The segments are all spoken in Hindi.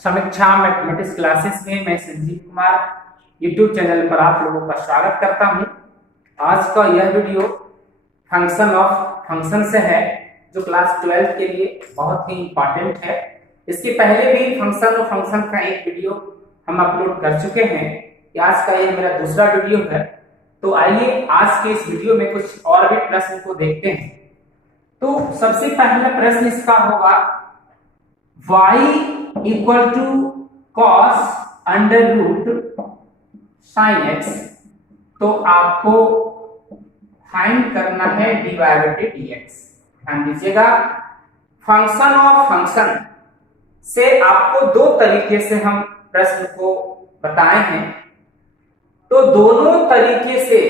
समीक्षा मैथमेटिक्स क्लासेस में मैं संजीव कुमार यूट्यूब चैनल पर आप लोगों का स्वागत करता हूं। आज का यह वीडियो फंक्शन ऑफ फंक्शन से है, जो क्लास 12 के लिए बहुत ही इंपॉर्टेंट है। इसके पहले भी फंक्शन ऑफ फंक्शन का एक वीडियो हम अपलोड कर चुके हैं। आज का यह मेरा दूसरा वीडियो है। तो आइए आज के इस वीडियो में कुछ और भी प्रश्न को देखते हैं। तो सबसे पहला प्रश्न इसका होगा y equal to cos under root sine x. तो आपको फाइंड करना है dy बाई dx। ध्यान दीजिएगा, फंक्शन ऑफ फंक्शन से आपको दो तरीके से हम प्रश्न को बताए हैं। तो दोनों तरीके से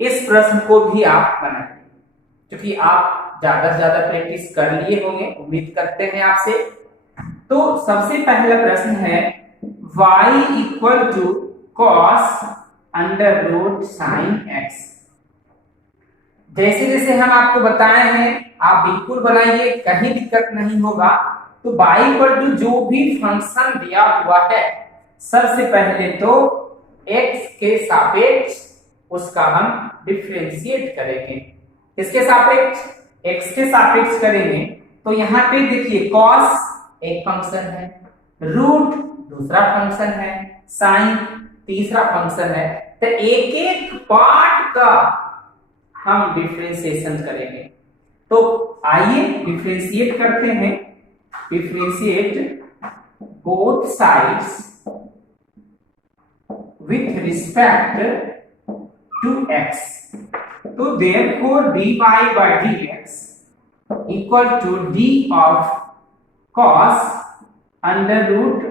इस प्रश्न को भी आप बनाएंगे, क्योंकि आप ज्यादा से ज्यादा प्रैक्टिस कर लिए होंगे, उम्मीद करते हैं आपसे। तो सबसे पहला प्रश्न है y equal to cos under root sine x. जैसे जैसे हम आपको बताए हैं आप बिल्कुल बनाइए, कहीं दिक्कत नहीं होगा। तो y इक्वल टू जो भी फंक्शन दिया हुआ है, सबसे पहले तो x के सापेक्ष उसका हम डिफरेंशिएट करेंगे। किसके सापेक्ष? x के सापेक्ष करेंगे। तो यहाँ पे देखिए, कॉस एक फंक्शन है, रूट दूसरा फंक्शन है, साइन तीसरा फंक्शन है। तो एक एक पार्ट का हम डिफरेंशिएशन करेंगे। तो आइए डिफरेंशिएट करते हैं। Differentiate both sides with respect to x। तो therefore dy by dx equal to d of cos under root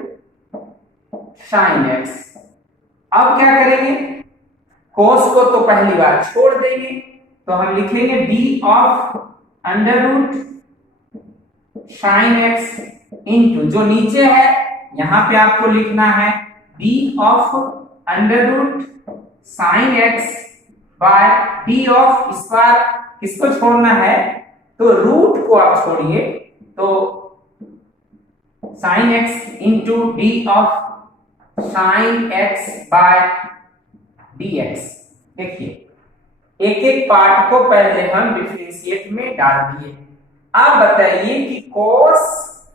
sin x। अब क्या करेंगे? cos को तो पहली बार छोड़ देंगे, तो हम लिखेंगे d of under root sin x into जो नीचे है यहां पे आपको लिखना है d of under root sin x by d of, इस बार किसको छोड़ना है? तो रूट को आप छोड़िए, तो sin x into d of sin x bye dx। देखिए एक एक पार्ट को पहले हम डिफरेंशिएट में डाल दिए। अब बताइए कि cos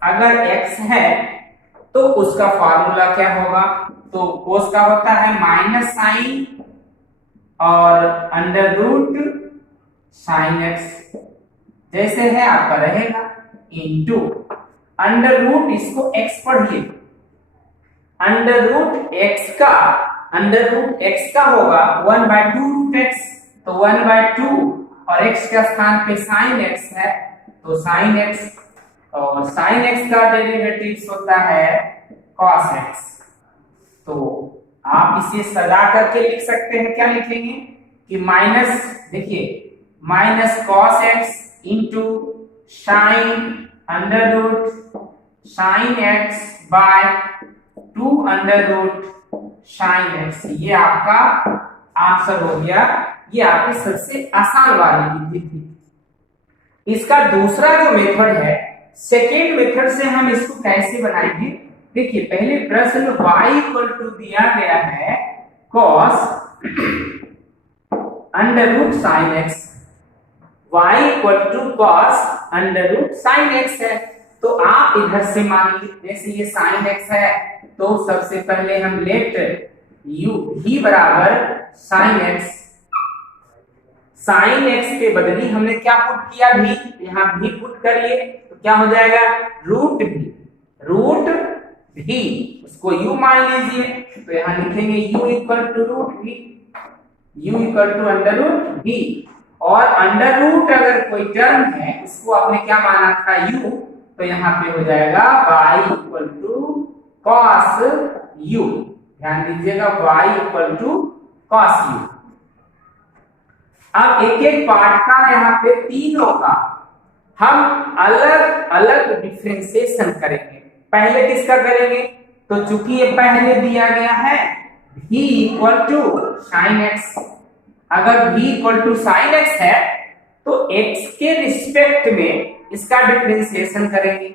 अगर x है तो उसका फार्मूला क्या होगा? तो cos का होता है माइनस साइन और अंडर रूट साइन एक्स, जैसे है आपका रहेगा, इनटू अंडर रूट, इसको x पढ़िए, अंडर रूट x का होगा 1/2 रूट x। तो 1/2 और x के स्थान पे साइन x है, तो साइन x, और साइन x का डेरिवेटिव होता है cos x। तो आप इसे सजा करके लिख सकते हैं। क्या लिखेंगे कि माइनस, देखिए minus cos x into sine under root sine x by 2 under root sine x। ये आपका आंसर हो गया। ये आपकी सबसे आसान वाली विधि थी। इसका दूसरा जो मेथड है, सेकेंड मेथड से हम इसको कैसे बनाएंगे? देखिए पहले प्रश्न y इक्वल टू दिया गया है cos under root sine x, y equal to cos under root sine x है। तो आप इधर से मान लीजिए, जैसे ये साइन x है, तो सबसे पहले हम लेट u v बराबर साइन x। साइन x के बदली हमने क्या पुट किया? v। यहाँ v पुट करिए तो क्या हो जाएगा? रूट v, उसको u मान लीजिए, तो यहां लिखेंगे u equal to root v, u equal to under root v। और अंडर रूट अगर कोई टर्म है उसको आपने क्या माना था? u। तो यहाँ पे हो जाएगा y equal to cos u। ध्यान दीजिएगा, y equal to cos u। अब एक एक पार्ट का यहाँ पे तीनों का हम अलग अलग डिफरेंशिएशन करेंगे। पहले किसका करेंगे? तो चूंकि ये पहले दिया गया है v equal to sine x, अगर v equal to sine x है तो x के रिस्पेक्ट में इसका डिफरेंशिएशन करेंगे।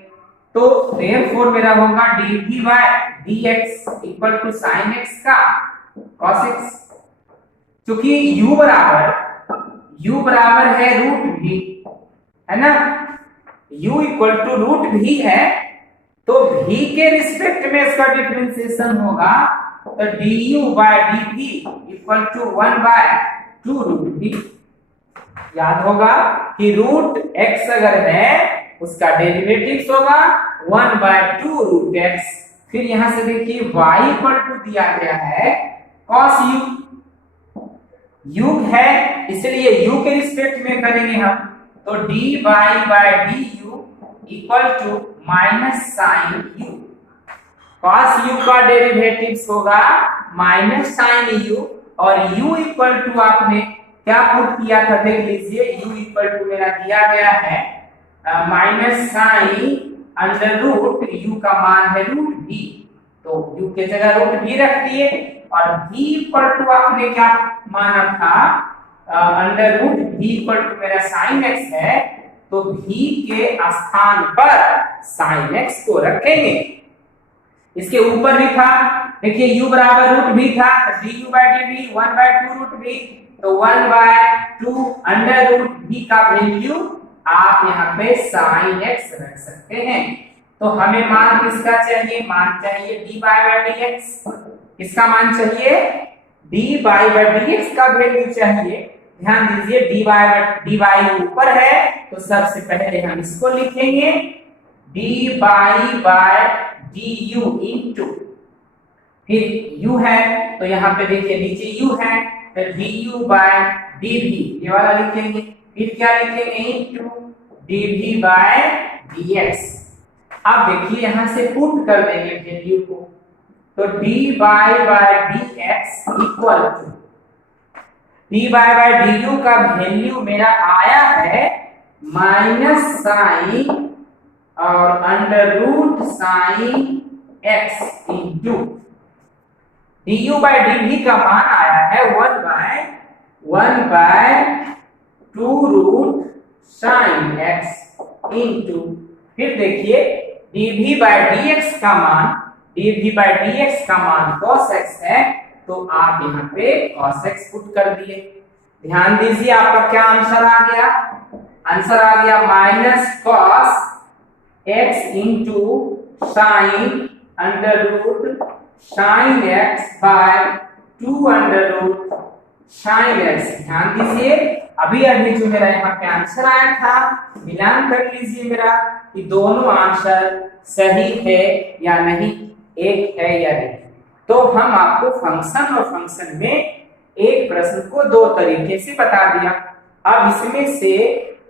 तो therefore मेरा होगा dv by dx equal to sin x का cos x, क्योंकि u बराबर है रूट भी, है ना, u इक्वल टू रूट भी है, तो v के रिस्पेक्ट में इसका डिफरेंशिएशन होगा, तो du by dv equal to 1 by 2 root v। याद होगा कि रूट x अगर है उसका डेरिवेटिव्स होगा 1 by 2 रूट x। फिर यहां से देखिए y इक्वल टू दिया गया है cos u, u है इसलिए u के रिस्पेक्ट में करेंगे हम, तो dy by du equal to minus sine u। cos u का डेरिवेटिव्स होगा माइनस साइन u, और u इक्वल टू आपने क्या पुट किया था देख लीजिए, u इक्वल टू मेरा दिया गया है minus sine under root u का मान है रूट v, तो u के जगह रूट v रख दिए, और v इक्वल टू आपने क्या माना था under root v equal to मेरा साइन x है, तो v के स्थान पर साइन x को रखेंगे। इसके ऊपर भी था, देखिए u बराबर रूट v था, तो du by dv 1 by 2 root v, तो 1 by 2 अंडर रूट v का वैल्यू आप यहाँ पे साइन x रख सकते हैं। तो हमें मान किसका चाहिए, मान चाहिए dy by dx, किसका मान चाहिए, dy by dx का वैल्यू चाहिए। ध्यान दीजिए dy ऊपर है, तो सबसे पहले हम इसको लिखेंगे dy by du इनटू, फिर u है तो यहाँ पे देखिए नीचे u है, फिर du by dv ये वाला लिखेंगे, फिर क्या लिखेंगे इनटू dv by dx। अब देखिए यहां से पुट कर देंगे वैल्यू को, तो dy by dx equal to dy by du का वैल्यू मेरा आया है माइनस साइन और under root sine x into du by dv का मान आया है 1 by 2 root sine x into, फिर देखिए dv by dx का मान cos x है, तो आप यहाँ पे cos x पुट कर दिए। ध्यान दीजिए आपका क्या आंसर आ गया, आंसर आ गया minus cos x into sine under root sine x by 2 under root sine x। ध्यान दीजिए अभी जो मेरा यहाँ पे आंसर आया था, मिलान कर लीजिए मेरा कि दोनों आंसर सही है या नहीं, एक है या नहीं। तो हम आपको फंक्शन और फंक्शन में एक प्रश्न को दो तरीके से बता दिया। अब इसमें से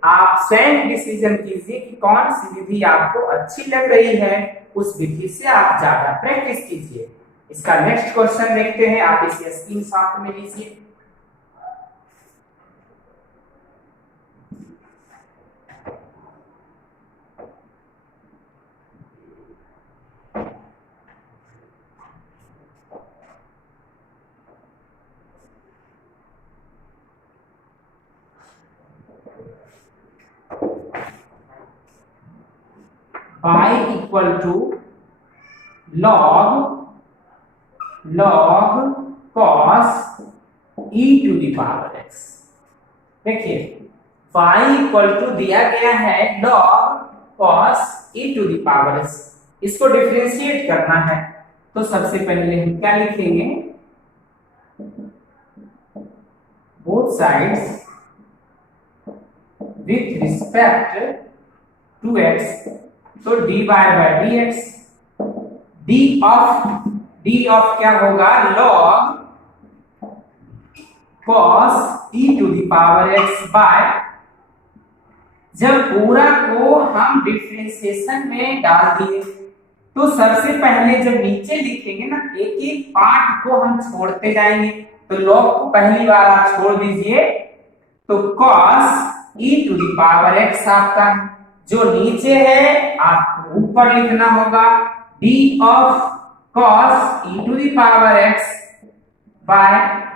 आप स्वयं डिसीजन कीजिए कि कौन सी विधि आपको अच्छी लग रही है, उस विधि से आप ज्यादा प्रैक्टिस कीजिए। इसका नेक्स्ट क्वेश्चन देखते हैं, आप इसे स्क्रीनशॉट में लीजिए। y equal to log cos e to the power x। देखिए y इक्वल टू दिया गया है log cos e to the power x, इसको डिफरेंशिएट करना है, तो सबसे पहले हम क्या लिखेंगे, both sides with respect to x, तो dy by dx, d of क्या होगा log cos e to the power x by, जब पूरा को हम डिफरेंशिएशन में डाल दिए, तो सबसे पहले जब नीचे लिखेंगे ना, एक एक पार्ट को हम छोड़ते जाएंगे, तो log को पहली बार आप छोड़ दीजिए, तो cos e to the power x आपका जो नीचे है आपको ऊपर लिखना होगा, d of cos e to the power x by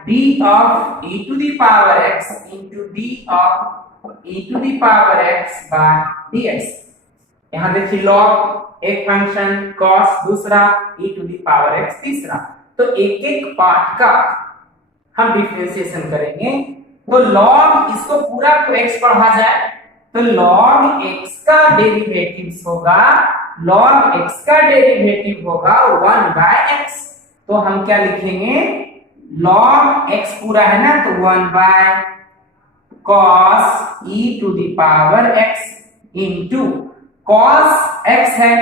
d of e to the power x into d of e to the power x bye dx। यहाँ देखिए log एक फंक्शन, cos दूसरा, e to the power x तीसरा। तो एक एक पार्ट का हम डिफरेंशिएशन करेंगे। तो log इसको पूरा को x पढ़ा जाए तो log x का डेरिवेटिव होगा, log x का डेरिवेटिव होगा 1/x। तो हम क्या लिखेंगे, log x पूरा है ना तो 1/cos e to the power x into cos x है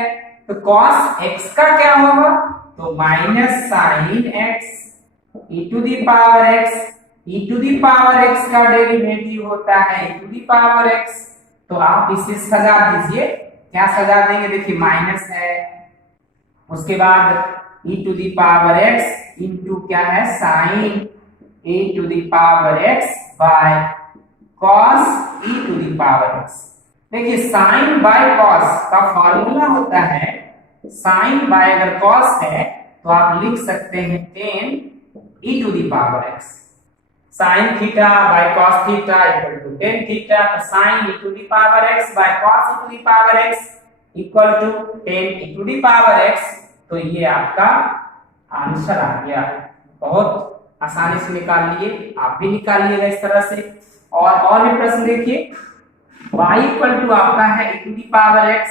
तो cos x का क्या होगा, तो minus sine x e to the power x। e to the power x का डेरिवेटिव होता है e to the power x। तो आप इसे सजा दीजिए, क्या सजा देंगे, देखिए माइनस है, उसके बाद e to the power x into क्या है sine e to the power x by cos e to the power x। देखिए साइन बाय कॉस का फॉर्मूला होता है, साइन बाय अगर कॉस है तो आप लिख सकते हैं 10 e to the power x। Sine theta by cos theta equal to 10 theta. तो sine e to the power x by cos e to the power x equal to 10 e to the power x। तो ये आपका आंसर आ गया। बहुत आसानी से निकाल लिए, आप भी निकालिएगा इस तरह से। और भी प्रश्न देखिए, y इक्वल टू आपका है e to the power x,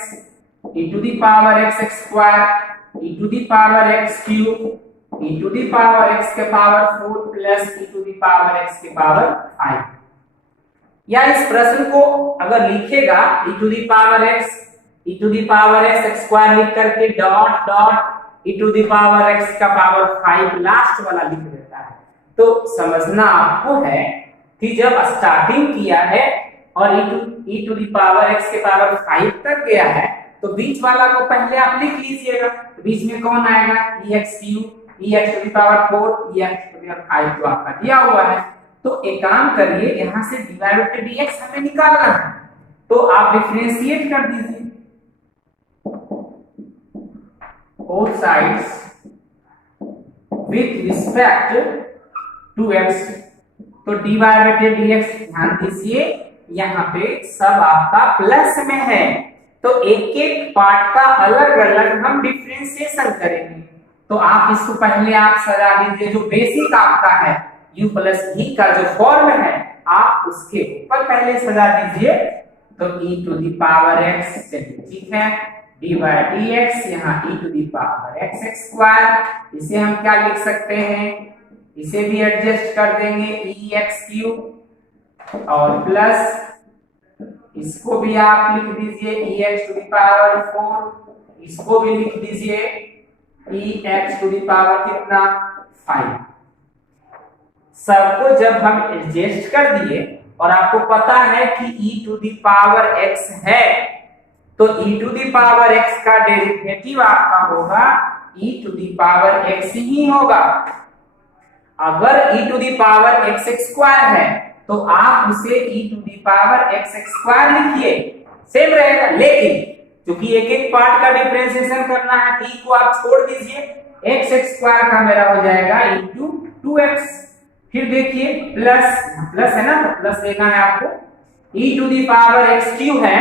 e to the power x square, e to the power x cube, e to the power x के power 4 plus e to the power x के पावर 5। या इस प्रश्न को अगर लिखेगा e to the power x, e to the power x square लिख करके dot dot e to the power x का पावर 5 लास्ट वाला लिख देता है। तो समझना आपको है कि जब स्टार्टिंग किया है और e to the power x के पावर 5 तक गया है तो बीच वाला को पहले आप लिख लीजिएगा। तो बीच में कौन आएगा, ex cube, ex to the power 4, ex to the power 5 जो आपका दिया हुआ है। तो एक काम करिए, यहां से dy बाय dx हमें निकालना है, तो आप डिफरेंशिएट कर दीजिए both sides with respect to x। तो dy बाय dx ध्यान दीजिए यहाँ पे सब आपका प्लस में है, तो एक एक पार्ट का अलग अलग हम डिफरेंशिएशन करेंगे। तो आप इसको पहले आप सजा दीजिए, जो बेसिक आपका है u प्लस v का जो फॉर्म है आप उसके ऊपर पहले सजा दीजिए। तो e to the power x, चलिए ठीक है, dy बाय dx यहाँ e to the power x square, इसे हम क्या लिख सकते हैं, इसे भी एडजस्ट कर देंगे ex क्यूब और प्लस इसको भी आप लिख दीजिए ex टू दी पावर 4, इसको भी लिख दीजिए ex टू दी पावर कितना 5। सबको जब हम एडजस्ट कर दिए और आपको पता है कि e to the power x है तो e to the power x का डेरिवेटिव आपका होगा e to the power x ही होगा। अगर e to the power x square है तो आप उसे e to the power x square लिखिए, सेम रहेगा। लेकिन क्योंकि एक एक पार्ट का डिफरेंशिएशन करना है, t को आप छोड़ दीजिए, x स्क्वायर का मेरा हो जाएगा इंटू 2x। फिर देखिए प्लस प्लस है ना, तो प्लस लेना है आपको, e to the power x cube है,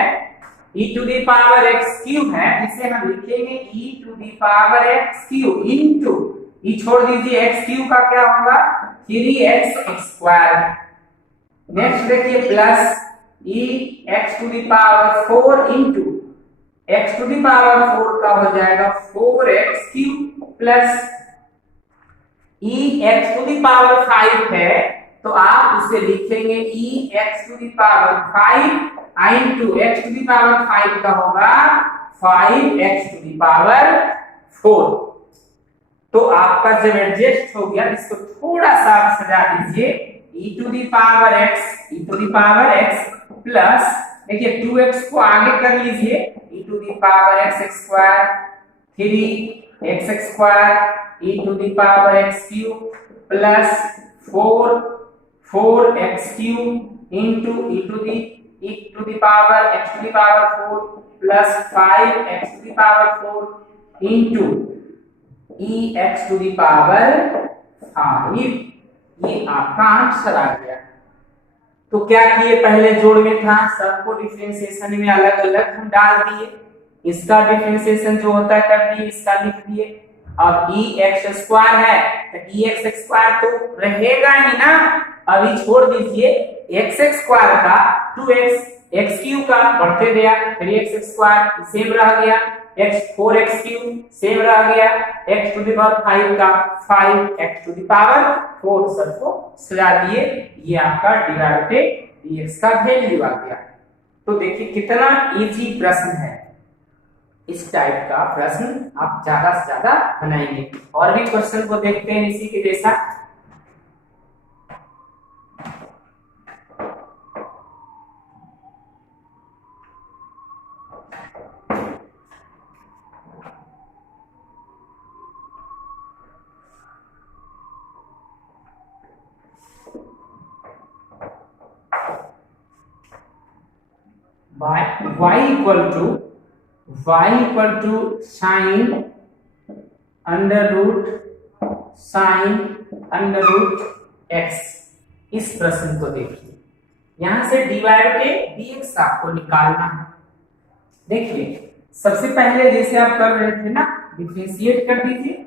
e to the power x cube है, इसे हम लिखेंगे e to the power x cube into e छोड़ दीजिए x क्यूब का क्या होगा 3x स्क्वायर। नेक्स्ट देखिए plus e x to the power 4 into x to the power 4 का हो जाएगा 4x cube plus e x to the power 5 है तो आप उसे लिखेंगे e x to the power 5 into x to the power 5 का होगा 5x टू दी पावर 4। तो आपका जब एडजस्ट हो गया इसको थोड़ा सा सजा दीजिए, e to the power x, e to the power x plus देखिए 2x को आगे कर लीजिए, e to the power x square 3x square e to the power x cube plus 4x cube into e to the power x to the power 4 plus 5x to the power 4 into ex to the power 5। ये आपका आंसर आ गया। तो क्या किए, पहले जोड़ में था सबको डिफरेंशिएशन में अलग अलग हम डाल दिए, इसका डिफरेंशिएशन जो होता है कर दिए, इसका लिख दिए। अब e(x²) है तो e(x²) तो रहेगा ही ना, अभी छोड़ दीजिए x² का 2x का बढ़ते गया, फिर x² सेम रह गया, 4x³ सेम रह गया, x⁵ का 5x⁴ सबको सजा दिए, ये आपका डिराइवेटिव dx का वैल्यू आ गया। तो देखिए कितना इजी प्रश्न है, इस टाइप का प्रश्न आप ज्यादा से ज्यादा बनाएंगे। और भी क्वेश्चन को देखते हैं इसी के जैसा। y equal to sine under root x। इस प्रश्न को देखिए, यहां से डिवाइडेड dx आपको निकालना है। देखिए सबसे पहले जैसे आप कर रहे थे ना, डिफरेंशिएट कर दीजिए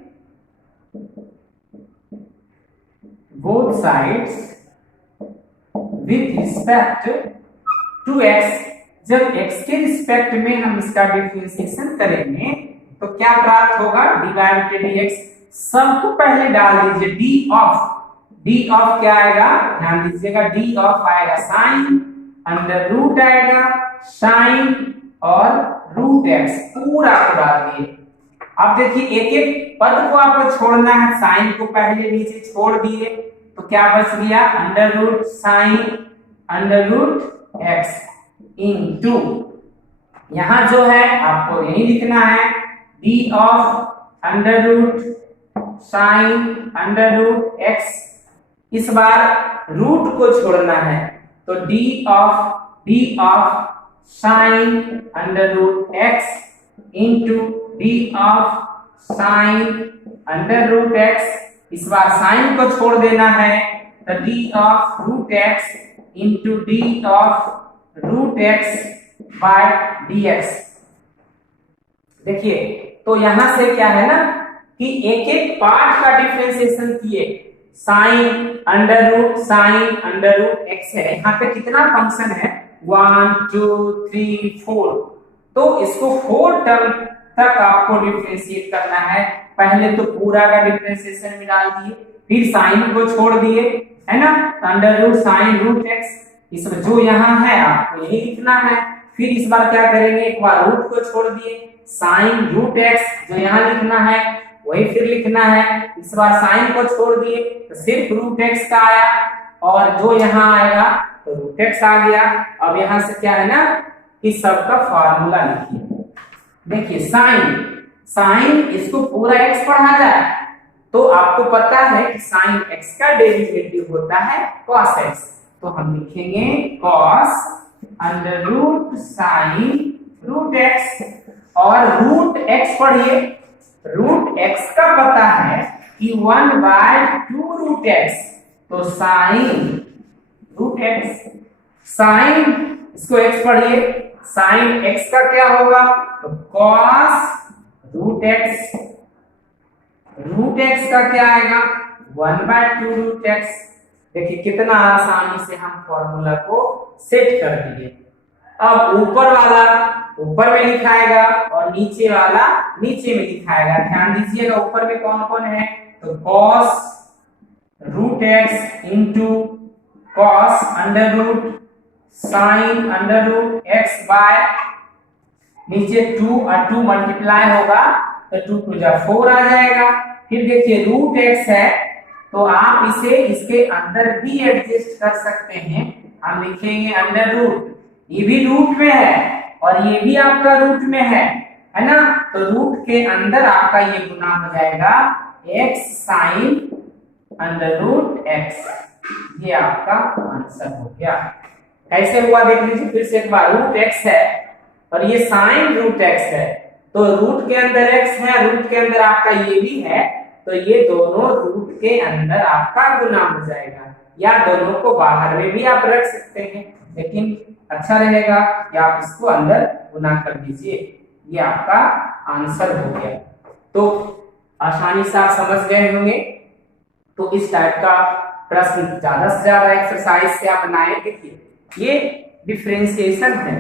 both sides with respect to x। जब x के रिस्पेक्ट में हम इसका डिफरेंशिएशन करेंगे तो क्या प्राप्त होगा, डिवाइडेड dx। सबको पहले डाल दीजिए d ऑफ क्या आएगा, ध्यान दीजिएगा, d ऑफ आएगा साइन अंडर रूट आएगा साइन और रूट x पूरा को डाल दिए। अब देखिए एक एक पद को आपको छोड़ना है, साइन को पहले नीचे छोड़ दिए तो क्या बच गया, under root sine under root x into, यहां जो है आपको यही लिखना है d of under root sine under root x। इस बार रूट को छोड़ना है तो d of sine under root x into d of sine under root x। इस बार साइन को छोड़ देना है तो d of root x into d of root x bye dx। देखिए तो यहां से क्या है ना कि एक एक पार्ट का डिफरेंशिएशन किए, साइन अंडर रूट x है, यहाँ पे कितना फंक्शन है 1 2 3 4, तो इसको 4 टर्म तक आपको डिफरेंशिएट करना है। पहले तो पूरा का डिफरेंशिएशन में डाल दिए, फिर साइन को छोड़ दिए, है ना, under root sine root x। इसमें जो यहाँ है आपको यही लिखना है। फिर इस बार क्या करेंगे, एक बार रूट को छोड़ दिए, साइन रूट x जो यहाँ लिखना है वही फिर लिखना है। इस बार साइन को छोड़ दिए तो सिर्फ रूट x का आया, और जो यहाँ आएगा तो रूट x आ गया। अब यहाँ से क्या है ना कि सबका फार्मूला लिखिए। देखिए साइन इसको पूरा x पढ़ा जाए तो आपको पता है कि साइन x का डेरिवेटिव होता है cos x, तो हम लिखेंगे cos under root sine root x। और रूट x पढ़िए, रूट x का पता है कि 1/2 रूट x, तो साइन रूट x, साइन इसको x पढ़िए, साइन x का क्या होगा तो cos root x, root x का क्या आएगा 1/2 रूट x। देखिए कितना आसानी से हम फॉर्मूला को सेट कर दिए। अब ऊपर वाला ऊपर में लिखाएगा और नीचे वाला नीचे में लिखाएगा। ध्यान दीजिएगा ऊपर में कौन कौन है, तो cos root x into cos under root sine under root x by नीचे 2 और 2 मल्टीप्लाई होगा तो 2 टू जा 4 आ जाएगा। फिर देखिए रूट x है तो आप इसे इसके अंदर भी एडजस्ट कर सकते हैं। हम लिखेंगे अंडर रूट, ये भी रूट में है और ये भी आपका रूट में है ना, तो रूट के अंदर आपका ये गुना हो जाएगा x sine under root x। ये आपका आंसर हो गया। कैसे हुआ देख लीजिए फिर से एक बार, रूट x है और ये साइन रूट x है, तो रूट के अंदर x है, रूट के अंदर आपका ये भी है, तो ये दोनों रूट के अंदर आपका गुना हो जाएगा, या दोनों को बाहर में भी आप रख सकते हैं, लेकिन अच्छा रहेगा कि आप इसको अंदर गुना कर दीजिए। ये आपका आंसर हो गया। तो आसानी से आप समझ गए होंगे। तो इस टाइप का प्रश्न ज्यादा से ज्यादा एक्सरसाइज से आप बनाए। देखिए ये डिफरेंशिएशन है,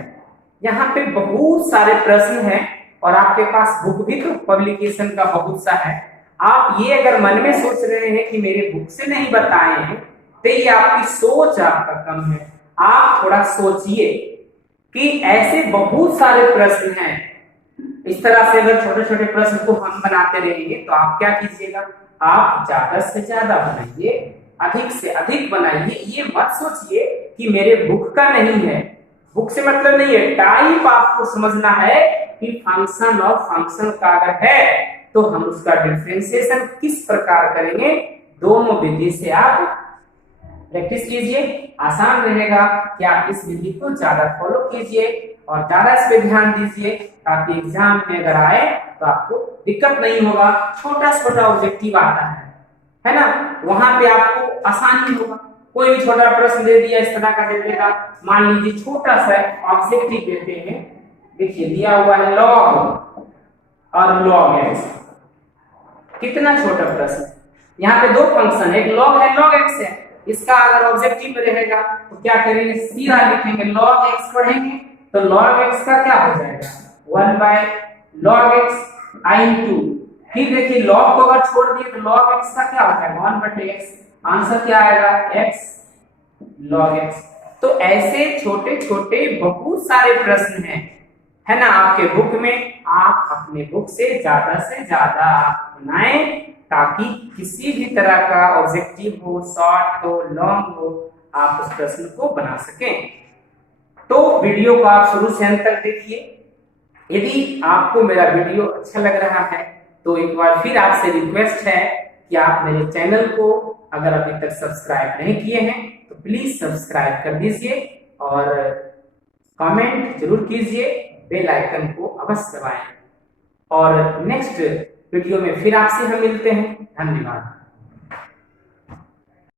यहाँ पे बहुत सारे प्रश्न हैं और आपके पास बुक भी तो पब्लिकेशन का बहुत सा है। आप ये अगर मन में सोच रहे हैं कि मेरे बुक से नहीं बताए हैं, तो ये आपकी सोच आपका कम है। आप थोड़ा सोचिए कि ऐसे बहुत सारे प्रश्न हैं। इस तरह से अगर छोटे छोटे प्रश्न को हम बनाते रहेंगे तो आप क्या कीजिएगा, आप ज्यादा से ज्यादा बनाइए, अधिक से अधिक बनाइए। ये मत सोचिए कि मेरे बुक का नहीं है, बुक से मतलब नहीं है। टाइप आपको समझना है कि फंक्शन ऑफ फंक्शन का अगर है तो हम उसका डिफरेंशिएशन किस प्रकार करेंगे, दोनों विधि से आप प्रैक्टिस कीजिए। आसान रहेगा कि आप इस विधि को ज्यादा फॉलो कीजिए और ज्यादा इस पे ध्यान दीजिए, ताकि एग्जाम में अगर आए तो आपको दिक्कत नहीं होगा। छोटा छोटा ऑब्जेक्टिव आता है ना, वहां पे आपको आसानी होगा। कोई भी छोटा प्रश्न दे दिया इस तरह का दे देगा, मान लीजिए छोटा सा ऑब्जेक्टिव देते हैं। देखिए दिया हुआ है लॉग और लॉग एक्स, कितना छोटा प्रश्न। यहाँ पे दो फंक्शन, एक लॉग है लॉग एक्स है। इसका अगर ऑब्जेक्टिव रहेगा तो क्या करेंगे, सीधा लिखेंगे लॉग एक्स पढ़ेंगे तो लॉग एक्स का क्या हो जाएगा 1 by log x I into. फिर देखिए लॉग को अगर छोड़ दिए तो लॉग एक्स का क्या हो जाएगा 1 बटे एक्स। आंसर क्या आएगा एक्स लॉग एक्स। तो ऐसे छोटे छोटे बहुत सारे प्रश्न हैं, है ना, आपके बुक में। आप अपने बुक से ज्यादा आप बनाएं, ताकि किसी भी तरह का ऑब्जेक्टिव हो, शॉर्ट हो, लॉन्ग हो, आप उस प्रश्न को बना सकें। तो वीडियो को आप शुरू से अंत तक देखिए। यदि आपको मेरा वीडियो अच्छा लग रहा है तो एक बार फिर आपसे रिक्वेस्ट है कि आप मेरे चैनल को अगर अभी तक सब्सक्राइब नहीं किए हैं तो प्लीज सब्सक्राइब कर दीजिए और कमेंट जरूर कीजिए, बेल आइकन को अवश्य दबाएं। और नेक्स्ट वीडियो में फिर आपसे हम मिलते हैं। धन्यवाद।